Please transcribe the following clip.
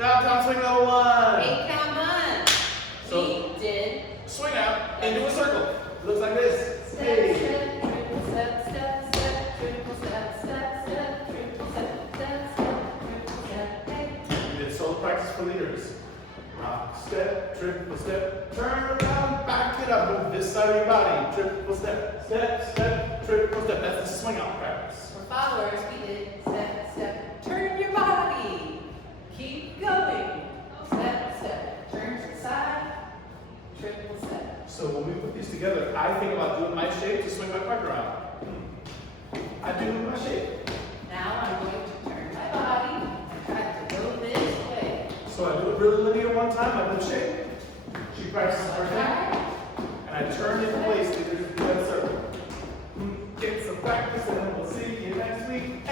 Uptown Swing level 1. 8 count done. So, We did swing out into a circle. It looks like this. step, Hey. step, triple step, step, step, triple step, step, step, triple step, step, step, triple step, hey. We did solo practice for leaders. Rock, step, triple step, turn around, back it up, move this side of your body. Triple step, step, step, triple step. That's the swing out practice. For followers, we did step, step, turn your body. Keep going. Step, step, turn to the side, triple step. So when we put these together, I think about doing my shape to swing my partner around. I do my shape. Now I'm going to turn my body and try to go this way. So I do it really linear one time, I do shape. She practices her thing. And I turn in place to do that circle. Get some practice and we'll see you next week.